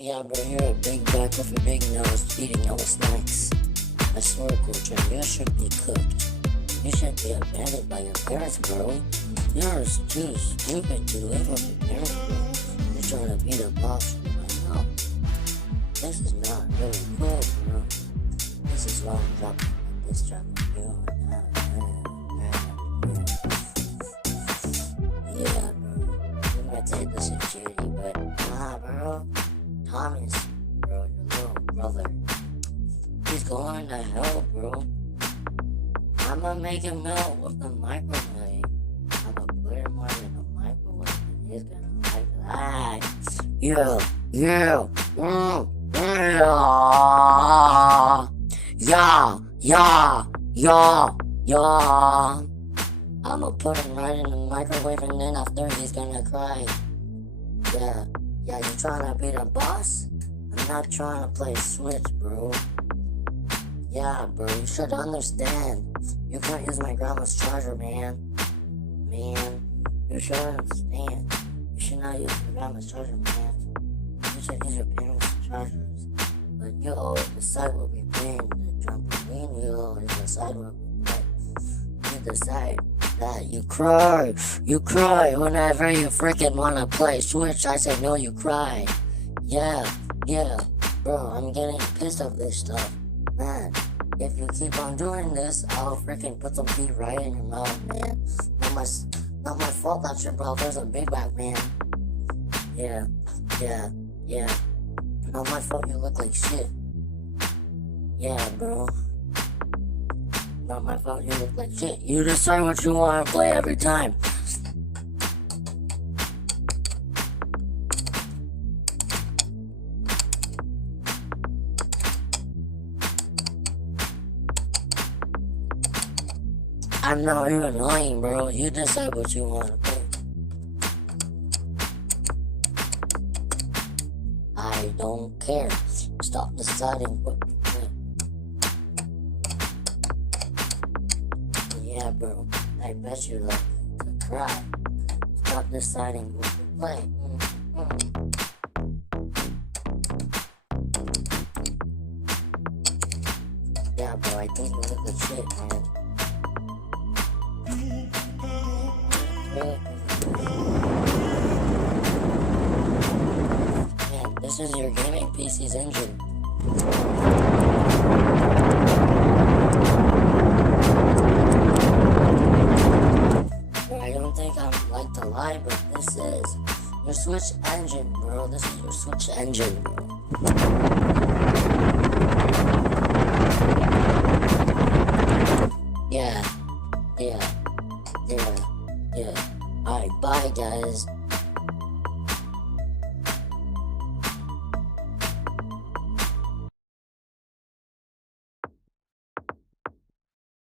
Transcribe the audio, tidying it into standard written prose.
Yeah, bro, you're a big back with a big nose, eating all the snacks. I swear, Coach, you should be cooked. You should be abandoned by your parents, bro. You're too stupid to live with your parents, bro. You're trying to be the boss right now. This is not really cool, bro. This is why I'm dropping this job on you. Yeah, bro. You might take this in shitty, but nah, bro. Thomas, bro, your little brother. He's going to hell, bro. I'ma make him melt with the microwave. I'ma put him on in the microwave and he's gonna like that. Yeah. I'ma put him right in the microwave and then after he's gonna cry. Yeah, you trying to be the boss? I'm not trying to play Switch, bro. Yeah, bro, you should understand. You can't use my grandma's charger, man. You should understand. You should not use your grandma's charger, man. You should use your parents' chargers. But you always decide what we bring. The trampoline, you always decide what we play. You decide that you cry whenever you freaking wanna play Switch. I say no, you cry. Yeah, bro, I'm getting pissed off this stuff. Man, if you keep on doing this, I'll freaking put some feet right in your mouth, man. Not my fault that your brother's a big back, man. Yeah. Not my fault you look like shit. Yeah, bro. Not my fault you look like shit. You decide what you want to play every time. I'm not even lying, bro. You decide what you want to play. I don't care. Stop deciding what we play. Yeah, bro. I bet you like to cry. Stop deciding what we play. Yeah, bro. I think you look like shit, man. Man, this is your gaming PC's engine. I don't think I'm like to lie, but this is your Switch engine, bro. This is your Switch engine, bro. Yeah. Alright, bye guys.